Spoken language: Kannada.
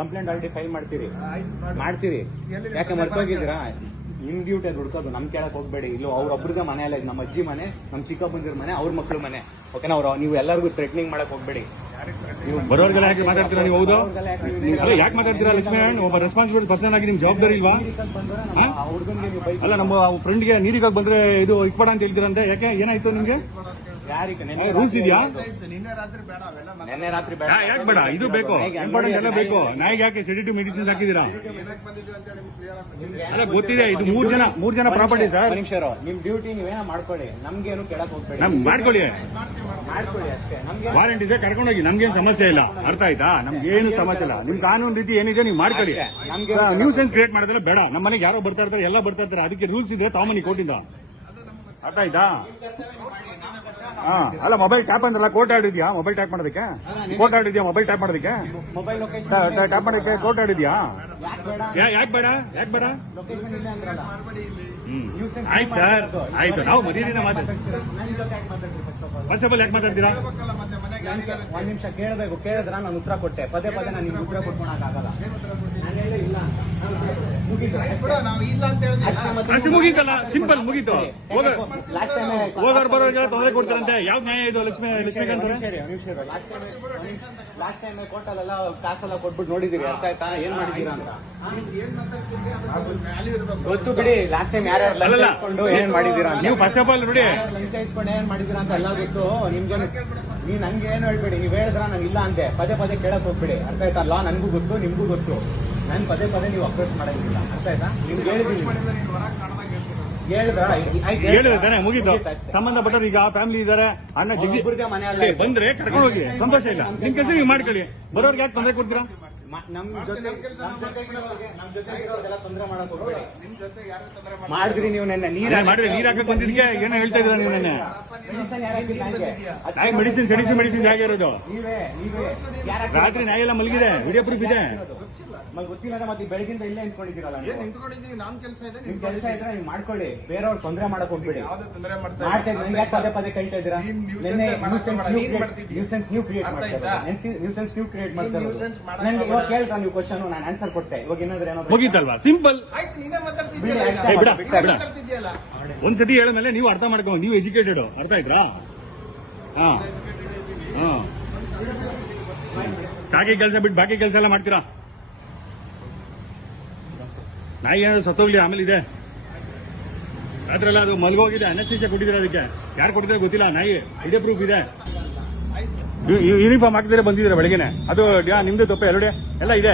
ಕಂಪ್ಲೇಂಟ್ ಆಲ್ರೆಡಿ ಫೈಲ್ ಮಾಡ್ತೀರಿ ಯಾಕೆ ಮರ್ತೋಗಿದ್ದೀರಾ? ನಿಮ್ ಡ್ಯೂಟಿ ಅದು ಹುಡ್ಕೋದು, ನಮ್ ಕೇಳಕ್ ಹೋಗ್ಬೇಡಿ. ಇಲ್ಲೂ ಅವ್ರೊಬ್ರದೇ ಮನೆ ಅಲ್ಲ, ನಮ್ಮ ಅಜ್ಜಿ ಮನೆ, ನಮ್ ಚಿಕ್ಕಪ್ಪಂದಿರ ಮನೆ, ಅವ್ರ ಮಕ್ಳು ಮನೆ. ಓಕೆನಾ? ನೀವು ಎಲ್ಲರಿಗೂ ಥ್ರೆಟ್ನಿಂಗ್ ಮಾಡಕ್ ಹೋಗ್ಬೇಡಿ. ನೀವು ಬರೋರ್ಗೆಲ್ಲ ಯಾಕೆ ಮಾತಾಡ್ತೀರಾ? ನೀವು ಹೌದು ಯಾಕೆ ಮಾತಾಡ್ತೀರಾ? ಲಕ್ಷ್ಮಣ್ ಒಬ್ಬ ರೆಸ್ಪಾನ್ಸಿಬಲ್ ಪರ್ಸನ್ ಆಗಿ ನಿಮ್ ಜವಾಬ್ದಾರಿ ಇಲ್ವಾ? ಅಲ್ಲ, ನಮ್ಮ ಫ್ರೆಂಡ್ಗೆ ನೀರಿಗಾಗಿ ಬಂದ್ರೆ ಇದು ಇಕ್ಬೇಡ ಅಂತ ಹೇಳ್ತೀರಂತೆ. ಯಾಕೆ, ಏನಾಯ್ತು ನಿಮ್ಗೆ? ರೂಲ್ಸ್ ಇದೆಯಾ? ನಿನ್ನೆ ರಾತ್ರಿ ಬೇಡ. ಯಾಕೆ ಬೇಡ? ಇದು ಬೇಕು, ಇಂಪಾರ್ಟೆಂಟ್ ಎಲ್ಲ ಬೇಕು. ನಾಯಿಗೆ ಯಾಕೆ ಸೆಡಿಟಿವ್ ಮೆಡಿಸಿನ್ ಹಾಕಿದೀರಾ? ಅಲ್ಲ, ಗೊತ್ತಿದೆ. ಇದು ಮೂರ್ ಜನ ಪ್ರಾಪರ್ಟಿ ಸರ್. ನಿಮ್ ಡ್ಯೂಟಿ ನೀವೇನೋ ಮಾಡ್ಕೊಳ್ಳಿ, ನಮ್ಗೇನು ಕೇಳಕ್ ಹೋಗ್ಬೇಡಿ. ಮಾಡ್ಕೊಳ್ಳಿ ಅಷ್ಟೇ. ವಾರಂಟ್ ಇದೆ, ಕರ್ಕೊಂಡೋಗಿ. ನಮ್ಗೇನು ಸಮಸ್ಯೆ ಇಲ್ಲ, ಅರ್ಥ ಆಯ್ತಾ? ನಮ್ಗೇನು ಸಮಸ್ಯೆ ಇಲ್ಲ. ನಿಮ್ ಕಾನೂನು ರೀತಿ ಏನಿದೆ ನೀವು ಮಾಡ್ಕೊಳ್ಳಿ. ನ್ಯೂಸೆನ್ಸ್ ಕ್ರಿಯೇಟ್ ಮಾಡಿದ್ರೆ ಬೇಡ. ನಮ್ಮ ಮನೆಗೆ ಯಾರೋ ಬರ್ತಾ ಇರ್ತಾರೆ, ಎಲ್ಲ ಬರ್ತಾ ಇರ್ತಾರೆ. ಅದಕ್ಕೆ ರೂಲ್ಸ್ ಇದೆ, ತಾಮನಿ ಕೋರ್ಟಿಂದ. ಅರ್ಥ ಆಯ್ತಾ? ಅಲ್ಲ, ಮೊಬೈಲ್ ಟ್ಯಾಪ್ ಅಂದ್ರಲ್ಲ, ಕೋರ್ಟ್ ಆರ್ಡರ್ ಇದೆಯಾ? ಮೊಬೈಲ್ ಟ್ಯಾಪ್ ಮಾಡೋದಕ್ಕೆ ಕೋರ್ಟ್ ಆರ್ಡರ್ ಇದೆಯಾ? ಮೊಬೈಲ್ ಟ್ಯಾಪ್ ಮಾಡೋದಕ್ಕೆ ಟ್ಯಾಪ್ ಮಾಡೋದಕ್ಕೆ ಕೋರ್ಟ್ ಆರ್ಡರ್ ಇದೆಯಾ? ಯಾಕೆ ಬೇಡ? ಆಯ್ತು ಸರ್, ಆಯ್ತು. ನಾವು ಮದುವೆಯಿಂದ ಮಾತಾಡ್ತೀವಿ. ಫಸ್ಟ್ ಆಫ್ ಆಲ್ ಯಾಕೆ ಮಾತಾಡ್ತೀರಾ? ಒಂದ್ ನಿಮಿಷ ಕೇಳಬೇಕು. ಕೇಳಿದ್ರ ನಾನು ಉತ್ತರ ಕೊಟ್ಟೆ. ಪದೇ ನಾನು ನಿಮ್ಗೆ ಉತ್ತರ ಕೊಟ್ಕೊಳಕ್ಕಾಗಲ್ಲ. ಅಷ್ಟು ಮುಗೀತಲ್ಲ, ಸಿಂಪಲ್ ಮುಗೀತು. ಹೋಗೋರು ಬರೋರಿಗೆಲ್ಲ ತೊಂದರೆ ಕೊಡ್ತಾರಂತೆ. ಯಾವ್ದು ನ್ಯಾಯ ಇದು? ಲಕ್ಷ್ಮೀಕಾಂತ್ ಲಾಸ್ಟ್ ಟೈಮ್ ಕೋರ್ಟಲ್ಲೆಲ್ಲ ಕಾಸೆಲ್ಲ ಕೊಟ್ಬಿಟ್ಟು ನೋಡಿದಿರಿ. ಅರ್ಥ ಆಯ್ತಾ? ಏನ್ ಮಾಡಿದೀರಾ ಅಂತ ಗೊತ್ತು ಬಿಡಿ. ಲಾಸ್ಟ್ ಟೈಮ್ ಯಾರ್ಯಾರು ಲಂಚ ಇಸ್ಕೊಂಡು ಏನ್ ಮಾಡಿದೀರಾ ಅಂತ. ನೀವು ಫಸ್ಟ್ ಆಫ್ ಆಲ್ ನೋಡಿ, ಲಂಚ ಇಸ್ಕೊಂಡು ಏನ್ ಮಾಡಿದೀರಾ ಅಂತ ಎಲ್ಲ ಗೊತ್ತು ನಿಮ್ಗೆ. ನೀವ್ ನಂಗೆ ಏನು ಹೇಳ್ಬೇಡಿ. ನೀವ್ ಹೇಳಿದ್ರ ನಾನು ಇಲ್ಲ ಅಂತೆ. ಪದೇ ಕೇಳಕ್ ಹೋಗ್ಬೇಡಿ. ಅರ್ಥ ಆಯ್ತಾ? ಲಾ ನನ್ಗೂ ಗೊತ್ತು, ನಿಮ್ಗೂ ಗೊತ್ತು. ನಾನು ಪದೇ ನೀವು ಅಪ್ರೋಚ್ ಮಾಡಂಗಿಲ್ಲ. ಅರ್ಥ ಆಯ್ತಾ? ನಿಮ್ಗೆ ಹೇಳಿದೀನಿ. ಹೇಳಿದ್ರೆ ಮುಗಿತು. ಸಂಬಂಧಪಟ್ಟರು ಈಗ ಫ್ಯಾಮಿಲಿ ಇದಾರೆ, ಅಣ್ಣ ಒಬ್ಬರಿಗೆ ಮನೆ ಅಲ್ಲ. ಬಂದ್ರೆ ಕರ್ಕೊಂಡು ಹೋಗಿ, ಸಂತೋಷ ಇಲ್ಲ. ನಿಮ್ ಕೆಲಸ ನೀವು ಮಾಡ್ಕೊಳ್ಳಿ. ಬರೋರ್ಗೆ ಯಾಕೆ ತೊಂದರೆ ಕೊಡ್ತೀರಾ? ನಮ್ ಜೊತೆ ತೊಂದರೆ ಮಾಡಕ್ ಹೋಗ್ಬೇಡಿ. ಮಾಡಿದ್ರಿ ನೀವು ನೆನ್ನೆ ಮಾಡಿದ್ರೆ ನೀರ್ ಹಾಕಕ್ ಬಂದಿದ್ಕೆ ಏನೋ ಹೇಳ್ತಾ ಇದ್ರ ನೀವು ನೆನ್ನೆ. ಮೆಡಿಸಿನ್ ಹೇಗೆ ಇರೋದು? ರಾತ್ರಿ ನಾಯಿ ಎಲ್ಲ ಮಲಗಿದೆ, ವಿಡಿಯೋ ಪ್ರೂಫ್ ಇದೆ. ಗೊತ್ತಿಲ್ಲ. ಮತ್ತೆ ಬೆಳಗಿಂದ ಇಲ್ಲೇ ನಿಂತ್ಕೊಂಡಿದ್ದೀರಲ್ಲ. ನಿಮ್ ಕೆಲಸ ಇದ್ರೆ ನೀವು ಮಾಡ್ಕೊಳ್ಳಿ. ಬೇರೆಯವ್ರು ತೊಂದರೆ ಮಾಡಕ್ ಹೋಗ್ಬೇಡಿ. ಪದೇ ಕೈತಾ ಇದ್ದೀರಾ? ನ್ಯೂಸೆನ್ಸ್ ನೀವು ಕ್ರಿಯೇಟ್ ಮಾಡ್ತಾರೆ. ನನಗೆ ಇವಾಗ ಕೇಳ್ತಾ ನೀವು ಕ್ವಶನ್, ನಾನು ಆನ್ಸರ್ ಕೊಟ್ಟೆ. ಇವಾಗ ಏನಾದ್ರೆ ಮುಗೀತಲ್ವಾ? ಸಿಂಪಲ್. ಒಂದ್ಸತಿ ಹೇಳಿದ್ಮೇಲೆ ನೀವು ಅರ್ಥ ಮಾಡ್ಕೊಂಡು, ನೀವು ಎಜುಕೇಟೆಡ್. ಅರ್ಥ ಆಯ್ತಾ? ಬಾಕಿ ಕೆಲಸ ಬಿಟ್ಟು ಬಾಕಿ ಕೆಲಸ ಎಲ್ಲ ಮಾಡ್ತೀರಾ? ನಾಯಿ ಏನಾದ್ರು ಸತ್ತೋಗ್ಲಿ, ಆಮೇಲೆ ಇದೆ ರಾತ್ರೆಲ್ಲ ಅದು ಮಲ್ಗೋಗಿದೆ. ಅನಸ್ತೀಸಿಯಾ ಕೊಟ್ಟಿದ್ರೆ ಅದಕ್ಕೆ. ಯಾರು ಕೊಟ್ಟಿದ್ರೆ ಗೊತ್ತಿಲ್ಲ. ನಾಯಿ ವಿಡಿಯೋ ಪ್ರೂಫ್ ಇದೆ. ಯೂನಿಫಾರ್ಮ್ ಹಾಕಿದ್ರೆ ಬಂದಿದ್ರೆ ಬೆಳಗ್ಗೆನೆ. ಅದು ನಿಮ್ದು ತಪ್ಪು. ಎಲ್ಲ ಇದೆ.